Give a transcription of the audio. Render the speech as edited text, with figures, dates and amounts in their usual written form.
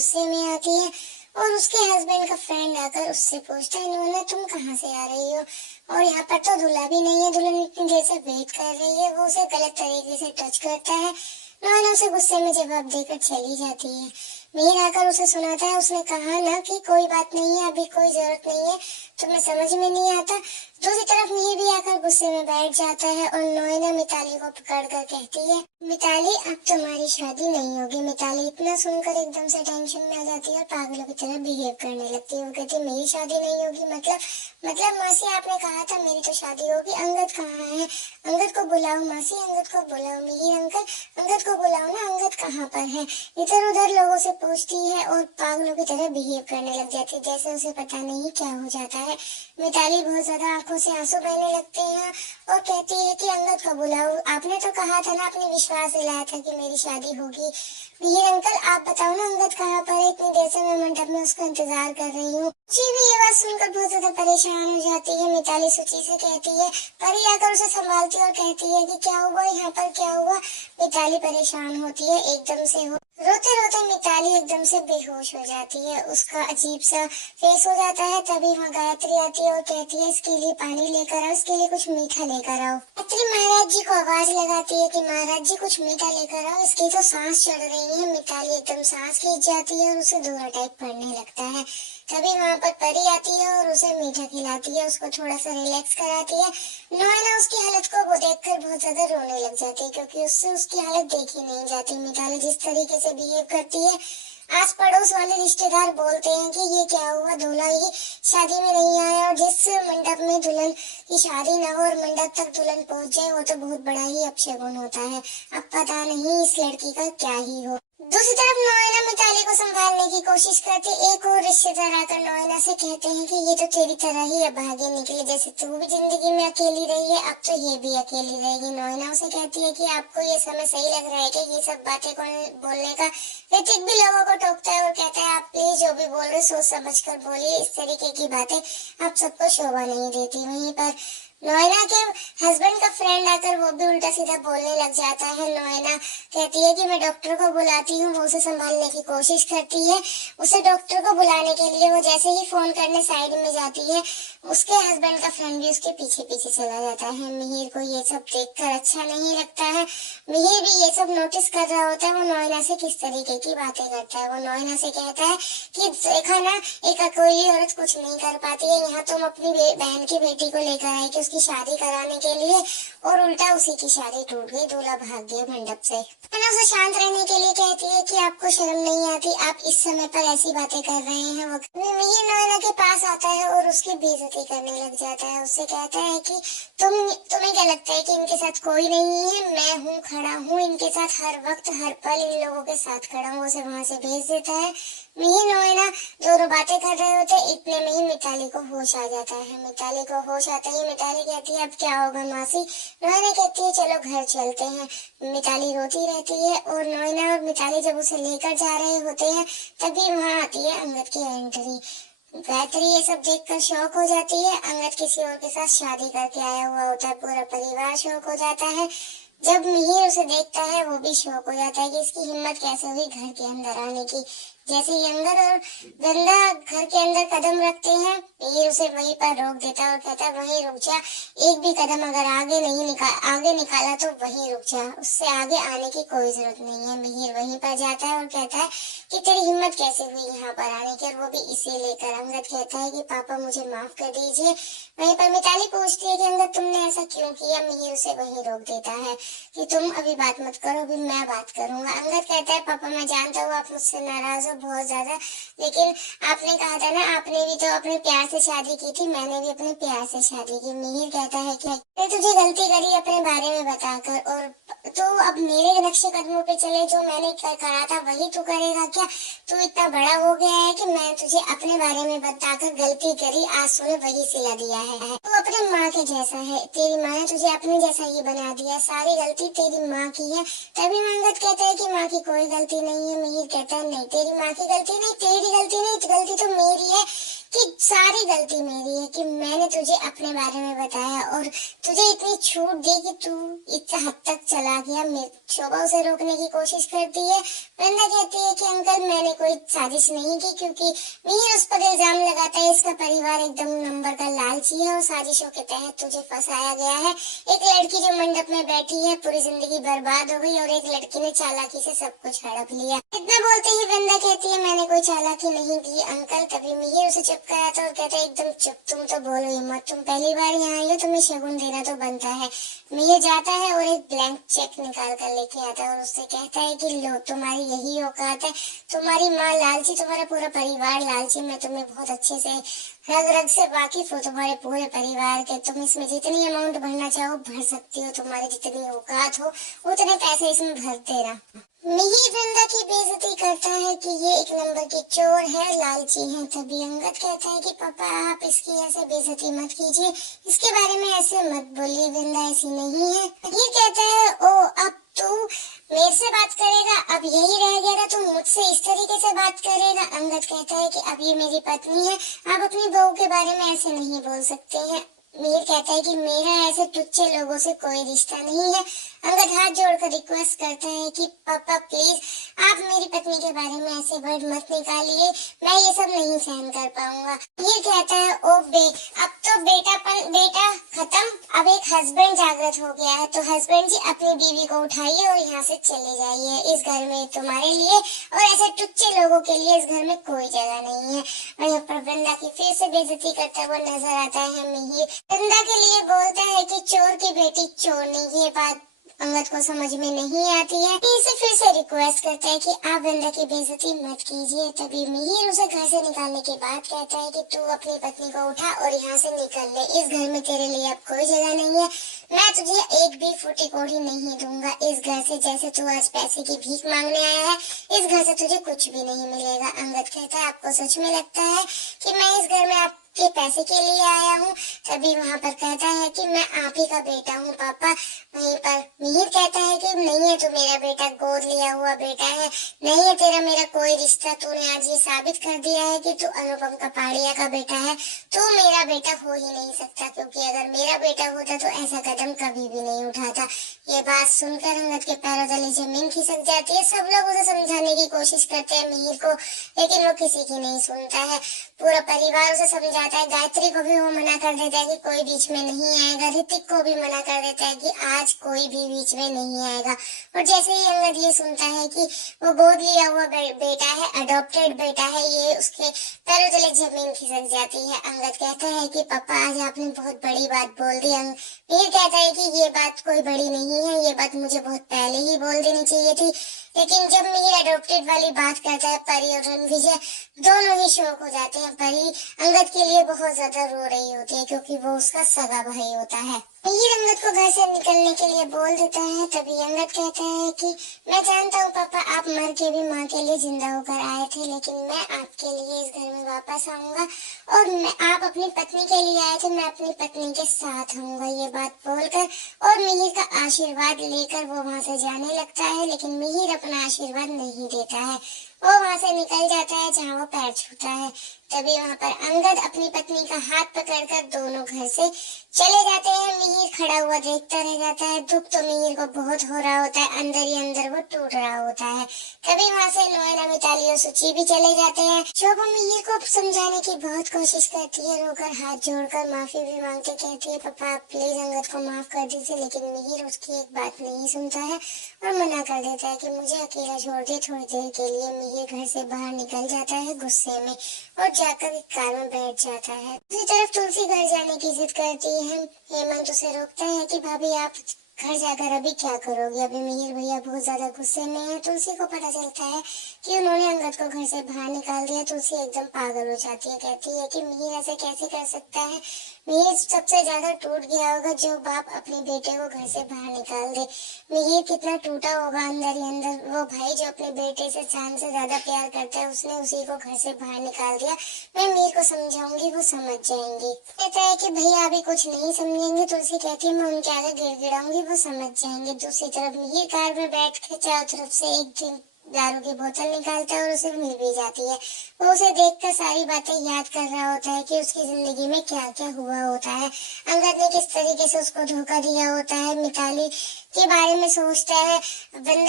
गुस्से में आती है और उसके हस्बैंड का फ्रेंड आकर उससे पूछता है, नोना तुम कहाँ से आ रही हो? और यहाँ पर तो दूल्हा भी नहीं है, दुल्हन इतनी देर से वेट कर रही है। वो उसे गलत तरीके से टच करता है। नोना उसे गुस्से में जवाब देकर चली जाती है। मीर आकर उसे सुनाता है, उसने कहा ना कि कोई बात नहीं है, अभी कोई जरूरत नहीं है, तुम्हें समझ में नहीं आता। दूसरी तरफ मीर भी आकर गुस्से में बैठ जाता है और नोएना मिताली को पकड़ कर कहती है, मिताली अब तुम्हारी शादी नहीं होगी। मिताली इतना सुनकर एकदम से टेंशन में आ जाती है और पागलों की तरह बिहेव करने लगती है। वो कहती है, मेरी शादी नहीं होगी मतलब मासी आपने कहा था मेरी तो शादी होगी। अंगद कहाँ है? अंगद को बुलाओ मासी, अंगद को बुलाओ। मिहिर अंकल, अंगद को बुलाओ ना, अंगद कहाँ पर है? इधर उधर लोगों से पूछती है और पागलों की तरह बिहेव करने लग जाती है, जैसे उसे पता नहीं क्या हो जाता है। मिताली बहुत ज्यादा आंखों से आंसू बहने लगते हैं और कहती है कि अंगद को बुलाओ, आपने तो कहा था ना, आपने विश्वास दिलाया था कि मेरी शादी होगी। मिहिर अंकल आप बताओ ना, अंगद कहाँ पर है? इतनी देर से मैं मंडप में उसका इंतजार कर रही हूँ। सुची भी ये बात सुनकर बहुत ज्यादा परेशान हो जाती है। मिताली सुची से कहती है, परी आकर उसे संभालती है और कहती है कि क्या हुआ यहाँ पर, क्या हुआ? मिताली परेशान होती है एकदम से। रोते रोते मिताली एकदम से बेहोश हो जाती है, उसका अजीब सा फेस हो जाता है। तभी वहाँ गायत्री आती है और कहती है, इसके लिए पानी लेकर आओ, इसके लिए कुछ मीठा लेकर आओ। गायत्री महाराज जी को आवाज लगाती है कि महाराज जी कुछ मीठा लेकर आओ, इसकी तो सांस चढ़ रही है। मिताली एकदम सांस खींच जाती है और उसे दौरा टाइप पड़ने लगता है। तभी वहाँ पर परी आती है और उसे मीठा खिलाती है, उसको थोड़ा सा रिलैक्स कराती है। नोएना उसकी हालत को वो देखकर बहुत ज्यादा रोने लग जाती है, क्योंकि उससे उसकी हालत देखी नहीं जाती। मिताली जिस तरीके से बिहेव करती है, आस पड़ोस वाले रिश्तेदार बोलते हैं कि ये क्या हुआ, दूल्हा ही शादी में नहीं आया। और जिस मंडप में दुल्हन की शादी न हो और मंडप तक दुल्हन पहुंच जाए, वो तो बहुत बड़ा ही अपशगुन होता है। अब पता नहीं इस लड़की का क्या ही हो। दूसरी तरफ नोएना मिताली को संभालने की कोशिश करती। एक और रिश्तेदार आकर नोएना से कहते हैं कि ये तो तेरी तरह ही अभागे निकली, जैसे तू भी जिंदगी में अकेली रही है, अब तो ये भी अकेली रहेगी। नोएना उसे कहती है कि आपको ये समय सही लग रहा है कि ये सब बातें कौन बोलने का? ऋतिक भी लोगों को टोकता है और कहता है, आप प्लीज जो भी बोल रहे सोच समझ कर बोलिए, इस तरीके की बातें आप सबको शोभा नहीं देती। वहीं पर नोएना के हस्बैंड का फ्रेंड आकर वो भी उल्टा सीधा बोलने लग जाता है। नोएना कहती है कि मैं डॉक्टर को बुलाती हूँ। वो उसे संभालने की कोशिश करती है। उसे डॉक्टर को बुलाने के लिए वो जैसे ही फोन करने साइड में जाती है, उसके हस्बैंड का फ्रेंड भी उसके पीछे पीछे चला जाता है। मिहिर को ये सब देखकर अच्छा नहीं लगता है। मिहिर भी ये सब नोटिस कर रहा होता है। वो नोएना से किस तरीके की बातें करता है। वो नोएना से कहता है कि देखा ना, एक अकेली औरत कुछ नहीं कर पाती है, यहाँ तुम अपनी बहन की बेटी को लेकर आए कि उसकी शादी कराने के लिए, और उल्टा उसी की शादी टूट गई, दूल्हा भाग गया मंडप से। नोएना उसे शांत रहने के लिए कहती है कि आपको शर्म नहीं आती, आप इस समय पर ऐसी बातें कर रहे हैं। वो मिहिर नोएना के पास आता है और उसकी बेइज्जती करने लग जाता है। उससे कहता है कि तुम्हें क्या लगता है कि इनके साथ कोई नहीं है? मैं हूँ, खड़ा हूँ इनके साथ, हर वक्त हर पल इन लोगों के साथ खड़ा हूँ। उसे वहां से भेज देता है। मिहिर नोएना दोनों बातें कर रहे होते, इतने में ही मिताली को होश आ जाता है। मिताली को होश आता ही मिताली कहती है, अब क्या होगा मासी? नोएना कहती है, चलो घर चलते हैं। मिताली रोती रहती है और नोएना और मिताली जब उसे लेकर जा रहे होते हैं, तभी वहां आती है अंगद की एंट्री। गायत्री ये सब देखकर शौक हो जाती है। अंगद किसी और के साथ शादी करके आया हुआ होता है। पूरा परिवार शौक हो जाता है। जब मिहिर उसे देखता है, वो भी शौक हो जाता है कि इसकी हिम्मत कैसे हुई घर के अंदर आने की। जैसे ही अंगद और गंगा घर के अंदर कदम रखते हैं, मिहिर उसे वहीं पर रोक देता है और कहता है, वहीं रुक जा, एक भी कदम अगर आगे निकाला तो वहीं रुक जा, उससे आगे आने की कोई जरूरत नहीं है। मिहिर वहीं पर जाता है और कहता है कि तेरी हिम्मत कैसे हुई यहाँ पर आने की, और वो भी इसे लेकर। अंगद कहता है कि पापा मुझे माफ कर दीजिए। वहीं पर मिताली पूछती है कि अंगद तुमने ऐसा क्यों किया? मिहिर उसे वहीं रोक देता है कि तुम अभी बात मत करो, अभी मैं बात करूंगा। अंगद कहता है, पापा मैं जानता हूँ आप मुझसे नाराज हो बहुत ज्यादा, लेकिन आपने कहा था ना, आपने भी तो अपने प्यार से शादी की थी, मैंने भी अपने प्यार से शादी की। मिहिर कहता है कि मैं तुझे गलती करी अपने बारे में बताकर, और तू अब मेरे नक्शे कदमों पे चले, जो मैंने कहा था वही तू करेगा क्या? तू इतना बड़ा हो गया है कि मैं तुझे अपने बारे में बताकर गलती करी, आज तूने वही सिला दिया है। तू अपनी माँ के जैसा है, तेरी माँ ने तुझे अपने जैसा ही बना दिया, सारी गलती तेरी माँ की है। तभी अंगद कहता है कि माँ की कोई गलती नहीं है। मिहिर कहता है, नहीं तेरी माँ की गलती नहीं, तेरी गलती नहीं, गलती तो मेरी है कि सारी गलती मेरी है कि मैंने तुझे अपने बारे में बताया और तुझे इतनी छूट दी कि तू इतना हद तक चला गया। शोभा उसे रोकने की कोशिश करती है। वृंदा कहती है कि अंकल मैंने कोई साजिश नहीं की, क्योंकि मिहिर उस पर इल्जाम लगाता है इसका परिवार एकदम नंबर का लालची है और साजिशों के तहत तुझे फंसाया गया है। एक लड़की जो मंडप में बैठी है पूरी जिंदगी बर्बाद हो गई और एक लड़की ने चालाकी से सब कुछ हड़प लिया। इतना बोलते ही वृंदा कहती है मैंने कोई चालाकी नहीं की अंकल। तभी मिहिर उसे चुप कराता और कहता है एकदम चुप, तुम तो बोलो ही मत, तुम पहली बार यहाँ आई हो, तुम्हें शगुन देना तो बनता है। मिहिर जाता है और एक ब्लैंक चेक निकाल कर लेके आता है और उससे कहता है कि लो तुम्हारी यही औकात है, तुम्हारी माँ लालची, तुम्हारा पूरा परिवार लालची, मैं तुम्हें बहुत अच्छे से रग रग से वाकिफ हो तुम्हारे पूरे परिवार के, तुम इसमें जितनी अमाउंट भरना चाहो भर सकती हो, तुम्हारी जितनी औकात हो उतने पैसे इसमें भरते रहो। मिहिर वृंदा की बेइज्जती करता है कि ये एक नंबर की चोर है, लालची है। तभी अंगद कहता है कि पापा आप इसकी ऐसे बेइज्जती मत कीजिए, इसके बारे में ऐसे मत बोलिए, वृंदा ऐसी नहीं है। ये कहता है ओ अब तू मेरे से बात करेगा, अब यही रह गया था तू मुझसे इस तरीके से बात करेगा। अंगद कहता है कि अब ये मेरी पत्नी है, आप अपनी बहू के बारे में ऐसे नहीं बोल सकते हैं। मिहिर कहता है कि मेरा ऐसे टुच्चे लोगों से कोई रिश्ता नहीं है। अंगद हाथ जोड़कर रिक्वेस्ट करता है कि पापा प्लीज आप मेरी पत्नी के बारे में ऐसे वर्ड मत निकालिए, मैं ये सब नहीं सहन कर पाऊंगा। मिहिर कहता है ओ अब तो बेटा खत्म, अब एक हस्बैंड जागृत हो गया है, तो हस्बैंड जी अपनी बीवी को उठाइए और यहाँ से चले जाइए, इस घर में तुम्हारे लिए और ऐसे टुच्चे लोगों के लिए इस घर में कोई जगह नहीं है। और यहाँ पर वृंदा की फिर से बेइज्जती करता हुआ नजर आता है मिहिर। वृंदा के लिए बोलता है कि चोर की बेटी चोर नहीं, ये बात अंगद को समझ में नहीं आती है। इसे फिर से रिक्वेस्ट करता है कि आप वृंदा की बेइज्जती मत कीजिए। तभी मिहिर उसे घर से निकालने के बाद कहता है कि तू अपनी पत्नी को उठा और यहाँ से निकल ले, इस घर में तेरे लिए अब कोई जगह नहीं है, मैं तुझे एक भी फूटी कौड़ी नहीं दूंगा इस घर से, जैसे तू आज पैसे की भीख मांगने आया है, इस घर से तुझे कुछ भी नहीं मिलेगा। अंगद कहता है आपको सच में लगता है कि मैं इस घर में आपके पैसे के लिए आया हूँ? तभी वहाँ पर कहता है कि मैं आप ही का बेटा हूँ पापा। वहीं पर मिहिर कहता है कि नहीं है, तू मेरा बेटा गोद लिया हुआ बेटा है, नहीं है तेरा मेरा कोई रिश्ता, तूने आज ये साबित कर दिया है कि तू अनुपम कपाड़िया का बेटा है, तू मेरा बेटा हो ही नहीं सकता, क्योंकि अगर मेरा बेटा होता तो ऐसा कदम कभी भी नहीं उठाता। ये बात सुनकर अंगद के पैरों तले जमीन खिसक जाती है। सब लोग उसे समझाने की कोशिश करते हैं मिहिर को, लेकिन वो किसी की नहीं सुनता है। पूरा परिवार उसे समझाता है, गायत्री को भी वो मना कर देता है कि कोई बीच में नहीं आएगा, ऋतिक को भी मना कर देता है कि आज कोई भी बीच में नहीं आएगा। और जैसे ही अंगद ये सुनता है कि वो गोद लिया हुआ बेटा है, अडॉप्टेड बेटा है, ये उसके पैरों तले जमीन खिसक जाती है। अंगद कहता है कि पापा आज आपने बहुत बड़ी बात बोल दी। मिहिर कहता है कि ये बात कोई बड़ी नहीं है, ये बात मुझे बहुत पहले ही बोल देनी चाहिए थी। लेकिन जब मिहिर अडॉप्टेड वाली बात करता है, परी और रणविजय दोनों ही शौक हो जाते हैं। परी अंगद के लिए बहुत ज्यादा रो रही होती है क्योंकि वो उसका सगा भाई होता है। मिहिर अंगद को घर से निकलने के लिए बोल देता है। तभी अंगद कहता है कि मैं जानता हूँ पापा आप मर के भी माँ के लिए जिंदा होकर आए थे, लेकिन मैं आपके लिए इस घर में वापस आऊंगा और आप अपनी पत्नी के लिए आए थे, मैं अपनी पत्नी के साथ आऊंगा। ये बात बोलकर और मिहिर का आशीर्वाद लेकर वो वहाँ से जाने लगता है, लेकिन मिहिर अपना आशीर्वाद नहीं देता है, वो वहाँ से निकल जाता है जहाँ वो पैर छूता है। तभी वहाँ पर अंगद अपनी पत्नी का हाथ पकड़कर दोनों घर से चले जाते हैं। मिहिर खड़ा हुआ देखता रह जाता है। दुख तो मिहिर को बहुत हो रहा होता है, अंदर ही अंदर वो टूट रहा होता है। तभी वहाँ से नोएला, मिताली और सुची भी चले जाते हैं। शोभा मिहिर को समझाने की बहुत कोशिश करती है, रोकर हाथ जोड़कर माफी भी मांगते कहती है पापा आप प्लीज अंगद को माफ कर दीजिए, लेकिन मिहिर उसकी एक बात नहीं सुनता है और मना कर देता है कि मुझे अकेला छोड़ दे थोड़ी देर के लिए। मिहिर घर से बाहर निकल जाता है गुस्से में और जाकर एक कार में बैठ जाता है। दूसरी तरफ तुलसी घर जाने की जिद करती है। हेमंत उसे रोकता है कि भाभी आप घर जाकर अभी क्या करोगे, अभी मिहिर भैया बहुत ज्यादा गुस्से में है। तुलसी को पता चलता है कि उन्होंने अंगद को घर से बाहर निकाल दिया। तुलसी एकदम पागल हो जाती है, कहती है कि मिहिर ऐसे कैसे कर सकता है, मिहिर सबसे ज्यादा टूट गया होगा जो बाप अपने बेटे को घर से बाहर निकाल दे। मिहिर कितना टूटा होगा अंदर ही अंदर, वो भाई जो अपने बेटे से जान से ज्यादा प्यार करता है उसने उसी को घर से बाहर निकाल दिया। मैं मिहिर को समझाऊंगी, वो समझ जाएंगी। कहता है कि भैया अभी कुछ नहीं समझेंगे। तुलसी कहती है मैं उनके आगे गिड़गिड़ाऊंगी, वो समझ जाएंगे। दूसरी तरफ मिहिर कार में बैठ के चारों तरफ से एक दारू की बोतल निकालता है और उसे मिल भी जाती है। वो उसे देखकर सारी बातें याद कर रहा होता है कि उसकी जिंदगी में क्या क्या हुआ होता है, अंगद ने किस तरीके से उसको धोखा दिया होता है, मिताली के बारे में सोचता है। बंदा